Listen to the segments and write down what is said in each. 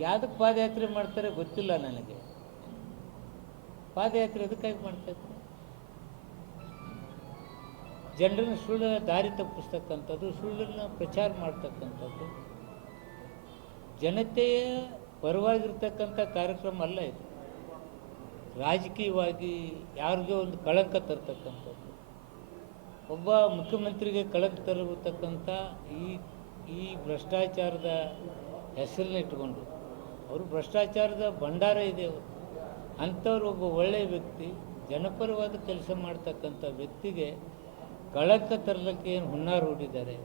ಯಾವ್ದಕ್ಕೆ ಪಾದಯಾತ್ರೆ ಮಾಡ್ತಾರೆ ಗೊತ್ತಿಲ್ಲ ನನಗೆ. ಪಾದಯಾತ್ರೆ ಎದಕ್ಕಾಗಿ ಮಾಡ್ತಾ ಜನರನ್ನ ಸುಳ್ಳು ದಾರಿ ತಪ್ಪಿಸ್ತಕ್ಕಂಥದ್ದು, ಸುಳ್ಳನ್ನು ಪ್ರಚಾರ ಮಾಡ್ತಕ್ಕಂಥದ್ದು. ಜನತೆಯ ಪರವಾಗಿರ್ತಕ್ಕಂಥ ಕಾರ್ಯಕ್ರಮ ಅಲ್ಲ ಇದು. ರಾಜಕೀಯವಾಗಿ ಯಾರಿಗೋ ಒಂದು ಕಳಂಕ ತರ್ತಕ್ಕಂಥದ್ದು. ಒಬ್ಬ ಮುಖ್ಯಮಂತ್ರಿಗೆ ಕಳಂಕ ತರತಕ್ಕಂಥ ಈ ಈ ಭ್ರಷ್ಟಾಚಾರದ ಹೆಸರನ್ನ ಇಟ್ಕೊಂಡು ಅವರು ಭ್ರಷ್ಟಾಚಾರದ ಭಂಡಾರ ಇದೆ. ಅವರು ಅಂಥವ್ರು ಒಬ್ಬ ಒಳ್ಳೆಯ ವ್ಯಕ್ತಿ, ಜನಪರವಾದ ಕೆಲಸ ಮಾಡ್ತಕ್ಕಂಥ ವ್ಯಕ್ತಿಗೆ ಕಳಂಕ ತರಲಿಕ್ಕೆ ಏನು ಹುನ್ನಾರ ಹೂಡಿದ್ದಾರೆ.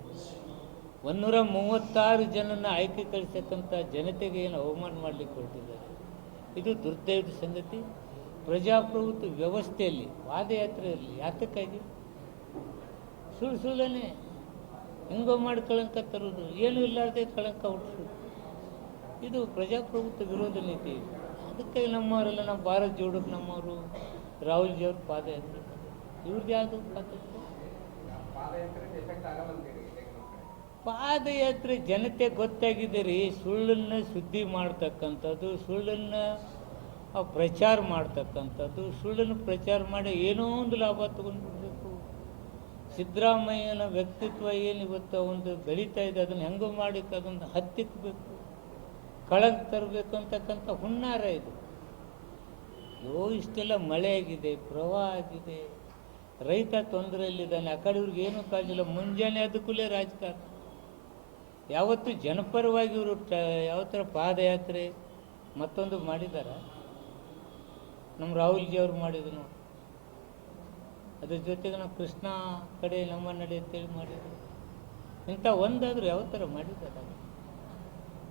ಒಂದೂರ ಮೂವತ್ತಾರು ಜನನ ಆಯ್ಕೆ ಕಳಿಸ್ತಕ್ಕಂಥ ಜನತೆಗೆ ಏನು ಅವಮಾನ ಮಾಡಲಿಕ್ಕೆ ಹೊರಟಿದ್ದಾರೆ. ಇದು ದುರ್ದೈವದ ಸಂಗತಿ. ಪ್ರಜಾಪ್ರಭುತ್ವ ವ್ಯವಸ್ಥೆಯಲ್ಲಿ ಪಾದಯಾತ್ರೆಯಲ್ಲಿ ಯಾತಕ್ಕಾಗಿ? ಸುಳ್ಳು ಸುಳ್ಳನೆ. ಹೆಂಗೋ ಮಾಡಿ ಕಳಂಕ ತರೋದು. ಏನೂ ಇಲ್ಲಾರ್ದೆ ಕಳಂಕ ಹುಟ್ಟಿಸೋದು ಇದು ಪ್ರಜಾಪ್ರಭುತ್ವ ವಿರೋಧ ನೀತಿ. ಅದಕ್ಕಾಗಿ ಅದಕ್ಕೆ ನಮ್ಮವರೆಲ್ಲ ನಮ್ಮ ಭಾರತ್ ಜೋಡಕ್ಕೆ ನಮ್ಮವರು ರಾಹುಲ್ ಜಿ ಅವ್ರ ಪಾದಯಾತ್ರೆ ಇವ್ರದ್ದು ಯಾವುದು ಪಾದಯಾತ್ರೆ ಪಾದಯಾತ್ರೆ ಜನತೆ ಗೊತ್ತಾಗಿದೆ ರೀ, ಸುಳ್ಳನ್ನು ಸುದ್ದಿ ಮಾಡ್ತಕ್ಕಂಥದ್ದು, ಸುಳ್ಳನ್ನು ಪ್ರಚಾರ ಮಾಡ್ತಕ್ಕಂಥದ್ದು, ಸುಳ್ಳನ್ನು ಪ್ರಚಾರ ಮಾಡಿ ಏನೋ ಒಂದು ಲಾಭ ತಗೊಂಡ್ಬಿಡ್ಬೇಕು. ಸಿದ್ದರಾಮಯ್ಯನ ವ್ಯಕ್ತಿತ್ವ ಏನು ಇವತ್ತು ಒಂದು ಬೆಳೀತಾ ಇದೆ, ಅದನ್ನು ಹೆಂಗೆ ಮಾಡಿ ಅದನ್ನು ಹತ್ತಿಕ್ಕಬೇಕು ಕಳಂಕ ತರಬೇಕು ಅಂತಕ್ಕಂಥ ಹುನ್ನಾರ ಇದು. ಯೋ, ಇಷ್ಟೆಲ್ಲ ಮಳೆ ಆಗಿದೆ ಪ್ರವಾಹ ಆಗಿದೆ. ರೈತ ತೊಂದರೆಯಲ್ಲಿದ್ದಾನೆ ಆ ಕಡೆ ಇವ್ರಿಗೆ ಏನೂ ಕಾಜಿಲ್ಲ ಮುಂಜಾನೆ ಅದಕ್ಕೂಲೇ ರಾಜಕಾರಣ. ಯಾವತ್ತು ಜನಪರವಾಗಿ ಇವರು ಯಾವ ಥರ ಪಾದಯಾತ್ರೆ ಮತ್ತೊಂದು ಮಾಡಿದಾರ? ನಮ್ಮ ರಾಹುಲ್ ಅವರು ಅವ್ರು ಮಾಡಿದ್ರು ನೋಡಿ. ಅದ್ರ ಜೊತೆಗೆ ನಾವು ಕೃಷ್ಣ ಕಡೆ ನಮ್ಮ ನಡೆ ಅಂತೇಳಿ ಮಾಡಿದ್ರು. ಇಂಥ ಒಂದಾದರೂ ಯಾವ ಥರ ಮಾಡಿದ್ದಾರೆ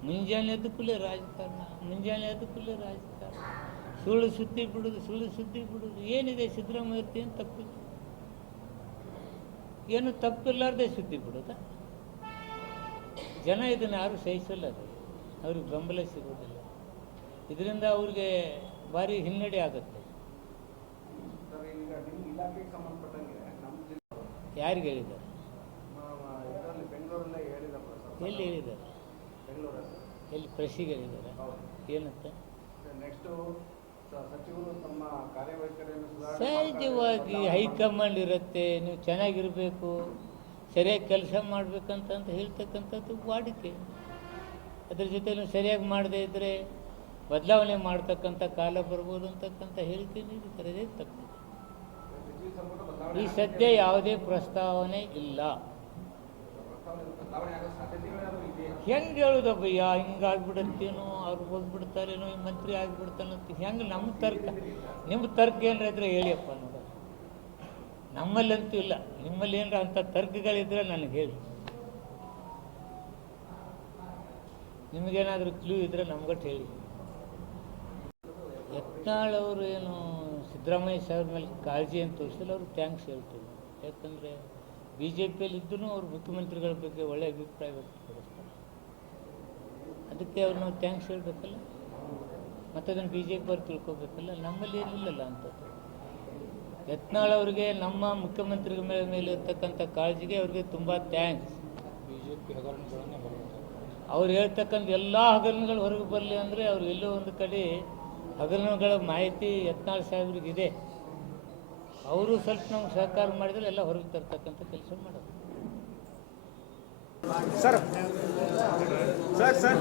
ಮುಂಜಾನೆ ಎದ್ದಕ್ಕೂಲೇ ರಾಜಕಾರಣ, ಮುಂಜಾನೆ ಎದ್ದಕ್ಕೂಲೇ ರಾಜಕಾರಣ. ಸುಳ್ಳು ಸುದ್ದಿ ಬಿಡುದು, ಸುಳ್ಳು ಸುದ್ದಿ ಬಿಡುದು. ಏನಿದೆ ಸಿದ್ದರಾಮಯ್ಯ ಏನು ತಪ್ಪಿಲ್ಲ ಏನು ತಪ್ಪಿಲ್ಲಾರ್ದೆ ಸುದ್ದಿ ಬಿಡೋದ? ಜನ ಇದನ್ನು ಯಾರು ಸಹಿಸಲ್ಲ ಅದು. ಅವ್ರಿಗೆ ಬೆಂಬಲ ಸಿಗೋದಿಲ್ಲ. ಇದರಿಂದ ಅವ್ರಿಗೆ ಭಾರಿ ಹಿನ್ನಡೆ ಆಗುತ್ತೆ. ಯಾರಿಗೆ ಹೇಳಿದ್ದಾರೆ? ಎಲ್ಲಿ ಹೇಳಿದ್ದಾರೆ? ಎಲ್ಲಿ ಪ್ರೆಸ್ಸಿಗೆ ಹೇಳಿದ್ದಾರೆ ಹೌದು. ಏನಂತ? ಸಹಜವಾಗಿ. ಹೈಕಮಾಂಡ್ ಇರುತ್ತೆ ನೀವು ಚೆನ್ನಾಗಿರಬೇಕು ಸರಿಯಾಗಿ ಕೆಲಸ ಮಾಡ್ಬೇಕಂತ ಅಂತ ಹೇಳ್ತಕ್ಕಂಥದ್ದು ವಾಡಿಕೆ. ಅದ್ರ ಜೊತೆ ನೀವು ಸರಿಯಾಗಿ ಮಾಡದೇ ಇದ್ದರೆ ಬದಲಾವಣೆ ಮಾಡ್ತಕ್ಕಂಥ ಕಾಲ ಬರ್ಬೋದು ಅಂತಕ್ಕಂಥ ಹೇಳ್ತೀನಿ ಅದೇ ತಪ್ಪು. ಈ ಸದ್ಯ ಯಾವುದೇ ಪ್ರಸ್ತಾವನೆ ಇಲ್ಲ. ಪ್ರಸ್ತಾವನೆ ಹೇಳೋದಪ್ಪಯ್ಯ? ಹಿಂಗೆ ಆಗ್ಬಿಡತ್ತೇನೋ ಹೆಂಗೆ ಅವ್ರು ಹೋಗ್ಬಿಡ್ತಾರೇನೋ, ಈ ಮಂತ್ರಿ ಆಗಿಬಿಡ್ತಾನಂತ ಹೆಂಗೆ ನಮ್ಮ ತರ್ಕ? ನಿಮ್ಮ ತರ್ಕ ಏನಾರ ಇದ್ರೆ ಹೇಳಿಯಪ್ಪ ನೋಡ. ನಮ್ಮಲ್ಲಂತೂ ಇಲ್ಲ. ನಿಮ್ಮಲ್ಲಿ ಏನಾರ ಅಂಥ ತರ್ಕಗಳಿದ್ರೆ ನನಗೆ ಹೇಳಿ. ನಿಮಗೇನಾದರೂ ಕ್ಲೂ ಇದ್ರೆ ನಮ್ಗಟ್ಟು ಹೇಳಿ. ಯತ್ನಾಳ್ ಅವರು ಏನು ಸಿದ್ದರಾಮಯ್ಯ ಸಾಹೇಬ್ರ ಮೇಲೆ ಕಾಳಜಿ ಅಂತ ತೋರಿಸಿಲ್ಲ ಅವ್ರಿಗೆ ಥ್ಯಾಂಕ್ಸ್ ಹೇಳ್ತೀವಿ ಯಾಕಂದರೆ ಬಿ ಜೆ ಪಿಯಲ್ಲಿ ಇದ್ದೂ ಅವ್ರು ಮುಖ್ಯಮಂತ್ರಿಗಳ ಬಗ್ಗೆ ಒಳ್ಳೆಯ ಅಭಿಪ್ರಾಯ ವ್ಯಕ್ತಪಡಿಸ್ತಾರೆ. ಅದಕ್ಕೆ ಅವ್ರು ನಾವು ಥ್ಯಾಂಕ್ಸ್ ಹೇಳಬೇಕಲ್ಲ? ಮತ್ತು ಅದನ್ನು ಬಿ ಜೆ ಪಿ ಅವ್ರು ತಿಳ್ಕೊಬೇಕಲ್ಲ? ನಮ್ಮಲ್ಲಿ ಏನಿಲ್ಲಲ್ಲ ಅಂಥದ್ದು. ಯತ್ನಾಳ್ ಅವರಿಗೆ ನಮ್ಮ ಮುಖ್ಯಮಂತ್ರಿಗಳ ಮೇಲೆ ಮೇಲೆ ಇರ್ತಕ್ಕಂಥ ಕಾಳಜಿಗೆ ಅವ್ರಿಗೆ ತುಂಬ ಥ್ಯಾಂಕ್ಸ್ ಬಿ ಜೆ ಪಿ ಹಗರಣಗಳನ್ನೇ ಅವ್ರು ಹೇಳ್ತಕ್ಕಂಥ ಎಲ್ಲ ಹಗರಣಗಳು ಹೊರಗೆ ಬರಲಿ ಅಂದರೆ ಅವ್ರು ಎಲ್ಲೋ ಒಂದು ಕಡೆ ಹಗರಣಗಳ ಮಾಹಿತಿ ಯತ್ನಾಳ್ ಸಾಹೇಬ್ರಿಗಿದೆ. ಅವರು ಸ್ವಲ್ಪ ನಮ್ಗೆ ಸಹಕಾರ ಮಾಡಿದ್ರೆ ಎಲ್ಲ ಹೊರಗೆ ತರ್ತಕ್ಕಂಥ ಕೆಲಸ ಮಾಡೋದು. Sir sir sir.